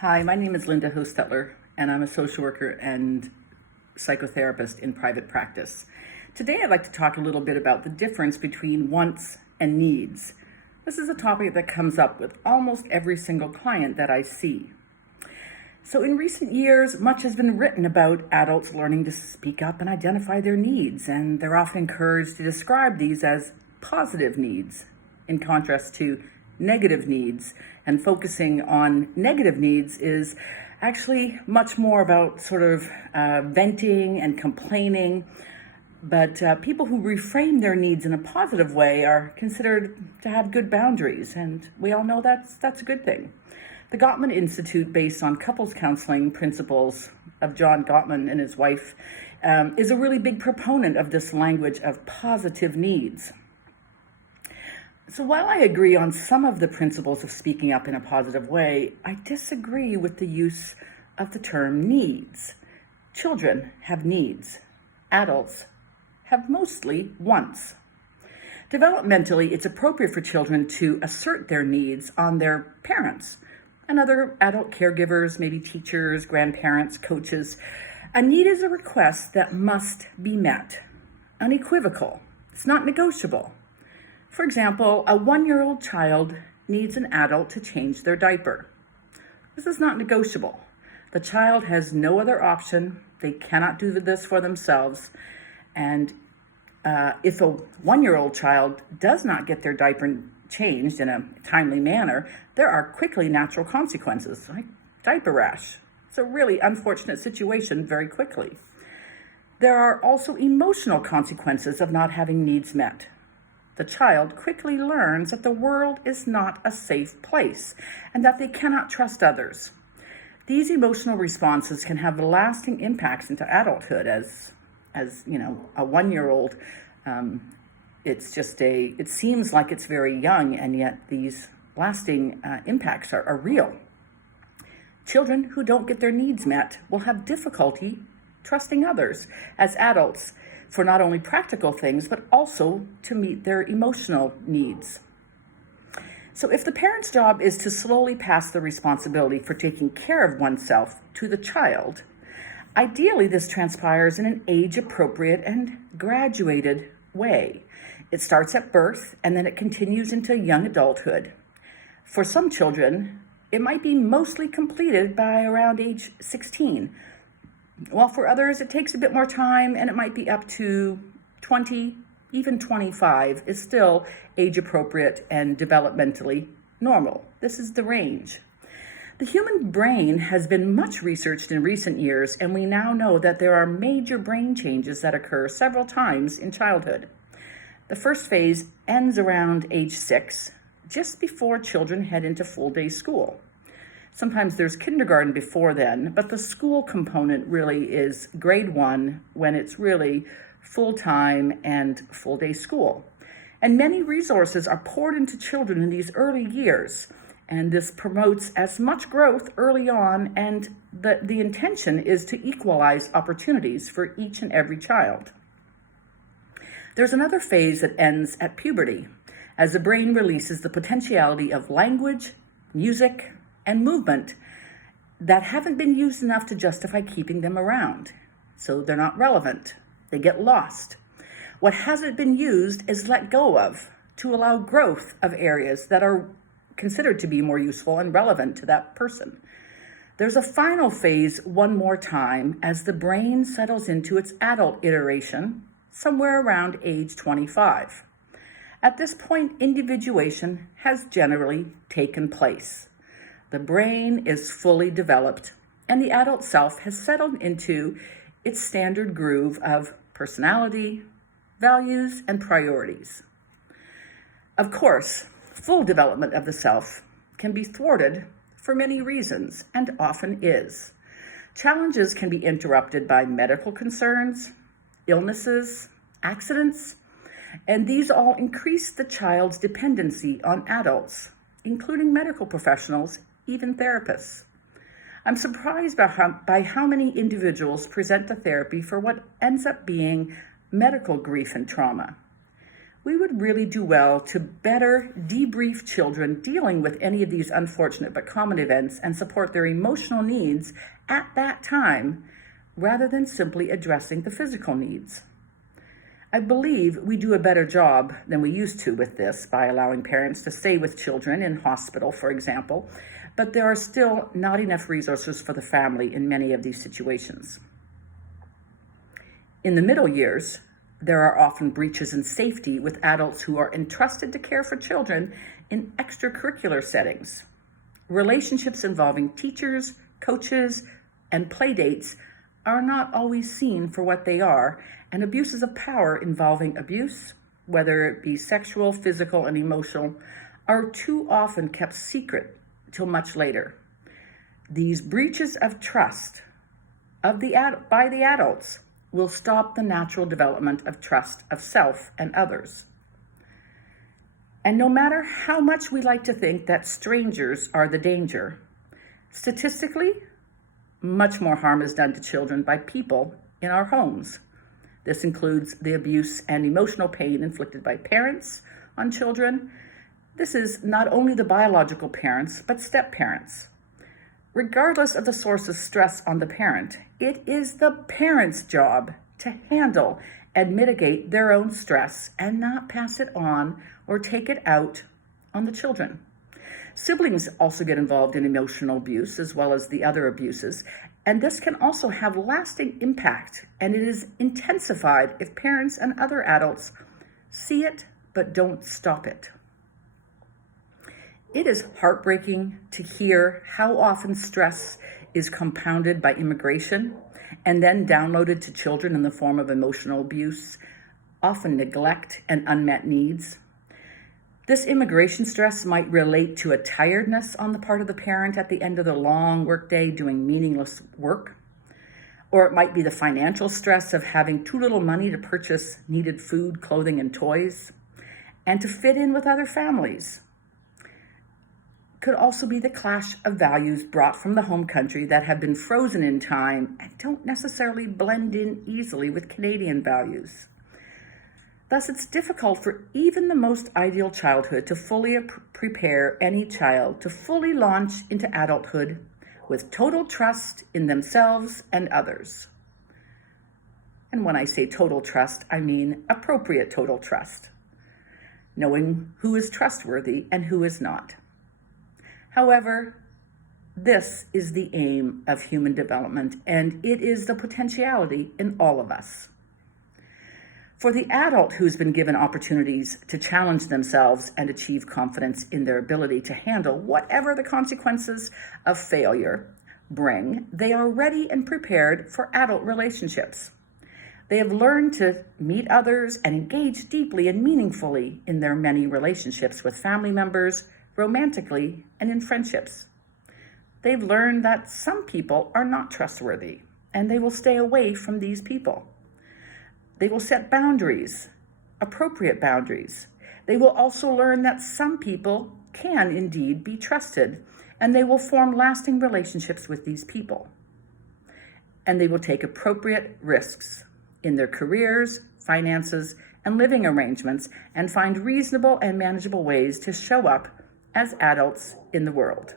Hi, my name is Linda Hochstetler, and I'm a social worker and psychotherapist in private practice. Today, I'd like to talk a little bit about the difference between wants and needs. This is a topic that comes up with almost every single client that I see. So in recent years, much has been written about adults learning to speak up and identify their needs, and they're often encouraged to describe these as positive needs, in contrast to negative needs. And focusing on negative needs is actually much more about sort of venting and complaining. But people who reframe their needs in a positive way are considered to have good boundaries, and we all know that's a good thing. The Gottman Institute, based on couples counseling principles of John Gottman and his wife, is a really big proponent of this language of positive needs. So while I agree on some of the principles of speaking up in a positive way, I disagree with the use of the term needs. Children have needs. Adults have mostly wants. Developmentally, it's appropriate for children to assert their needs on their parents and other adult caregivers, maybe teachers, grandparents, coaches. A need is a request that must be met, unequivocal. It's not negotiable. For example, a 1-year-old child needs an adult to change their diaper. This is not negotiable. The child has no other option. They cannot do this for themselves. And if a 1-year-old child does not get their diaper changed in a timely manner, there are quickly natural consequences, like diaper rash. It's a really unfortunate situation very quickly. There are also emotional consequences of not having needs met. The child quickly learns that the world is not a safe place and that they cannot trust others. These emotional responses can have lasting impacts into adulthood. As you know, a 1-year-old, it seems like it's very young, and yet these lasting impacts are real. Children who don't get their needs met will have difficulty trusting others as adults for not only practical things, but also to meet their emotional needs. So if the parent's job is to slowly pass the responsibility for taking care of oneself to the child, ideally this transpires in an age-appropriate and graduated way. It starts at birth, and then it continues into young adulthood. For some children, it might be mostly completed by around age 16, while for others, it takes a bit more time, and it might be up to 20, even 25 is still age-appropriate and developmentally normal. This is the range. The human brain has been much researched in recent years, and we now know that there are major brain changes that occur several times in childhood. The first phase ends around age 6, just before children head into full-day school. Sometimes there's kindergarten before then, but the school component really is grade 1 when it's really full-time and full-day school. And many resources are poured into children in these early years, and this promotes as much growth early on, and the intention is to equalize opportunities for each and every child. There's another phase that ends at puberty, as the brain releases the potentiality of language, music, and movement that haven't been used enough to justify keeping them around. So they're not relevant. They get lost. What hasn't been used is let go of to allow growth of areas that are considered to be more useful and relevant to that person. There's a final phase one more time as the brain settles into its adult iteration somewhere around age 25. At this point, individuation has generally taken place. The brain is fully developed, and the adult self has settled into its standard groove of personality, values, and priorities. Of course, full development of the self can be thwarted for many reasons, and often is. Challenges can be interrupted by medical concerns, illnesses, accidents, and these all increase the child's dependency on adults, including medical professionals, even therapists. I'm surprised by how many individuals present to therapy for what ends up being medical grief and trauma. we would really do well to better debrief children dealing with any of these unfortunate but common events and support their emotional needs at that time, rather than simply addressing the physical needs. I believe we do a better job than we used to with this by allowing parents to stay with children in hospital, for example, but there are still not enough resources for the family in many of these situations. In the middle years, there are often breaches in safety with adults who are entrusted to care for children in extracurricular settings. Relationships involving teachers, coaches, and playdates are not always seen for what they are, and abuses of power involving abuse, whether it be sexual, physical, and emotional, are too often kept secret till much later. These breaches of trust by the adults will stop the natural development of trust of self and others. And no matter how much we like to think that strangers are the danger, statistically, much more harm is done to children by people in our homes. This includes the abuse and emotional pain inflicted by parents on children. This is not only the biological parents, but step-parents. Regardless of the source of stress on the parent, it is the parent's job to handle and mitigate their own stress and not pass it on or take it out on the children. Siblings also get involved in emotional abuse as well as the other abuses, and this can also have lasting impact, and it is intensified if parents and other adults see it but don't stop it. It is heartbreaking to hear how often stress is compounded by immigration and then downloaded to children in the form of emotional abuse, often neglect and unmet needs. This immigration stress might relate to a tiredness on the part of the parent at the end of the long workday doing meaningless work, or it might be the financial stress of having too little money to purchase needed food, clothing, and toys, and to fit in with other families. Could also be the clash of values brought from the home country that have been frozen in time and don't necessarily blend in easily with Canadian values. Thus, it's difficult for even the most ideal childhood to fully prepare any child to fully launch into adulthood with total trust in themselves and others. And when I say total trust, I mean appropriate total trust, knowing who is trustworthy and who is not. However, this is the aim of human development, and it is the potentiality in all of us. For the adult who's been given opportunities to challenge themselves and achieve confidence in their ability to handle whatever the consequences of failure bring, they are ready and prepared for adult relationships. They have learned to meet others and engage deeply and meaningfully in their many relationships with family members, romantically, and in friendships. They've learned that some people are not trustworthy, and they will stay away from these people. They will set boundaries, appropriate boundaries. They will also learn that some people can indeed be trusted, and they will form lasting relationships with these people. And they will take appropriate risks in their careers, finances, and living arrangements, and find reasonable and manageable ways to show up as adults in the world.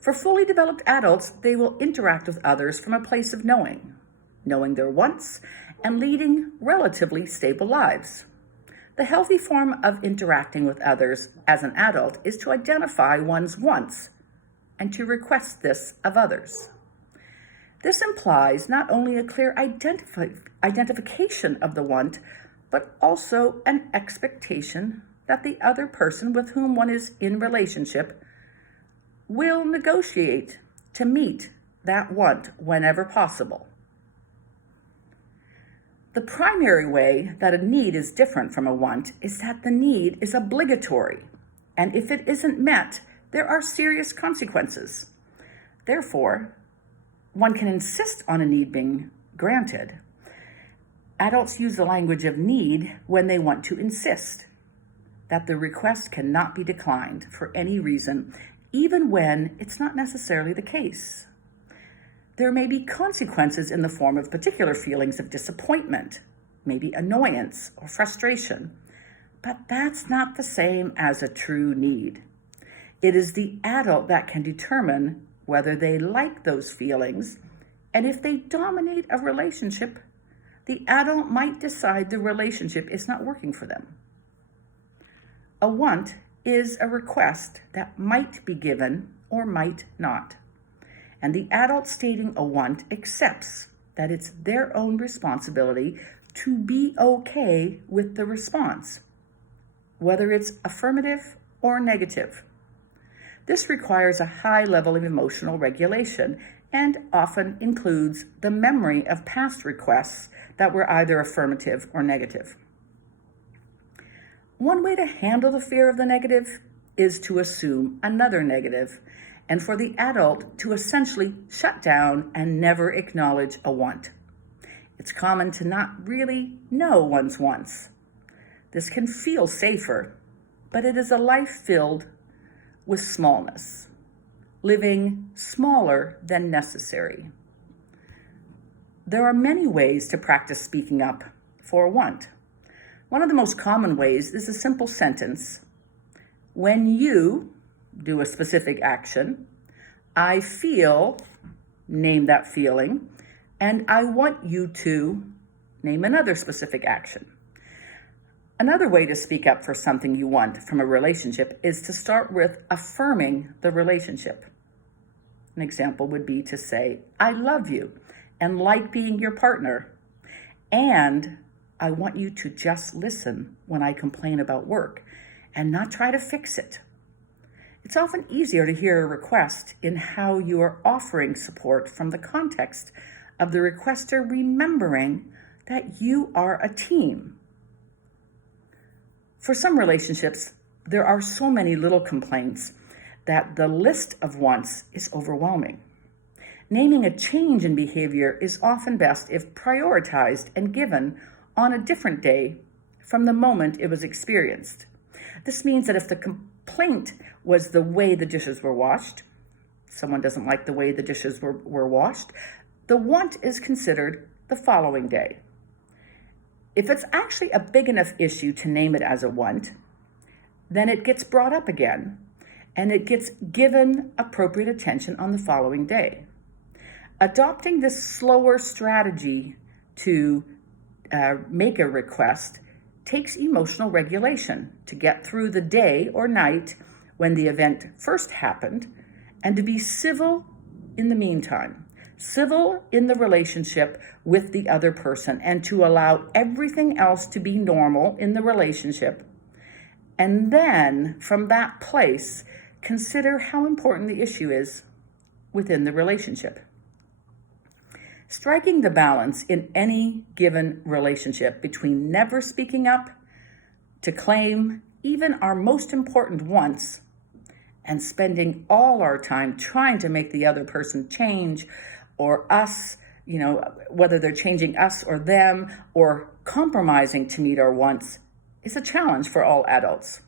For fully developed adults, they will interact with others from a place of knowing their wants, and leading relatively stable lives. The healthy form of interacting with others as an adult is to identify one's wants and to request this of others. This implies not only a clear identification of the want, but also an expectation that the other person with whom one is in relationship will negotiate to meet that want whenever possible. The primary way that a need is different from a want is that the need is obligatory, and if it isn't met, there are serious consequences. Therefore, one can insist on a need being granted. Adults use the language of need when they want to insist that the request cannot be declined for any reason, even when it's not necessarily the case. There may be consequences in the form of particular feelings of disappointment, maybe annoyance or frustration. But that's not the same as a true need. It is the adult that can determine whether they like those feelings, and if they dominate a relationship, the adult might decide the relationship is not working for them. A want is a request that might be given or might not. And the adult stating a want accepts that it's their own responsibility to be okay with the response, whether it's affirmative or negative. This requires a high level of emotional regulation and often includes the memory of past requests that were either affirmative or negative. One way to handle the fear of the negative is to assume another negative, and for the adult to essentially shut down and never acknowledge a want. It's common to not really know one's wants. This can feel safer, but it is a life filled with smallness, living smaller than necessary. There are many ways to practice speaking up for a want. One of the most common ways is a simple sentence. When you do a specific action, I feel, name that feeling, and I want you to name another specific action. Another way to speak up for something you want from a relationship is to start with affirming the relationship. An example would be to say, I love you and like being your partner, and I want you to just listen when I complain about work and not try to fix it. It's often easier to hear a request in how you are offering support from the context of the requester remembering that you are a team. For some relationships, there are so many little complaints that the list of wants is overwhelming. Naming a change in behavior is often best if prioritized and given on a different day from the moment it was experienced. This means that if the complaint was the way the dishes were washed, someone doesn't like the way the dishes were washed, the want is considered the following day. If it's actually a big enough issue to name it as a want, then it gets brought up again and it gets given appropriate attention on the following day. Adopting this slower strategy to make a request takes emotional regulation to get through the day or night when the event first happened, and to be civil in the meantime, civil in the relationship with the other person, and to allow everything else to be normal in the relationship. And then from that place, consider how important the issue is within the relationship. Striking the balance in any given relationship between never speaking up to claim even our most important wants and spending all our time trying to make the other person change, or us, whether they're changing us or them, or compromising to meet our wants, is a challenge for all adults.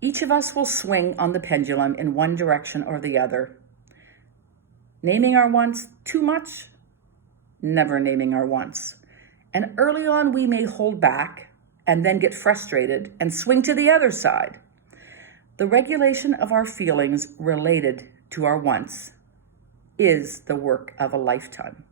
Each of us will swing on the pendulum in one direction or the other. Naming our wants too much, never naming our wants. And early on, we may hold back and then get frustrated and swing to the other side. The regulation of our feelings related to our wants is the work of a lifetime.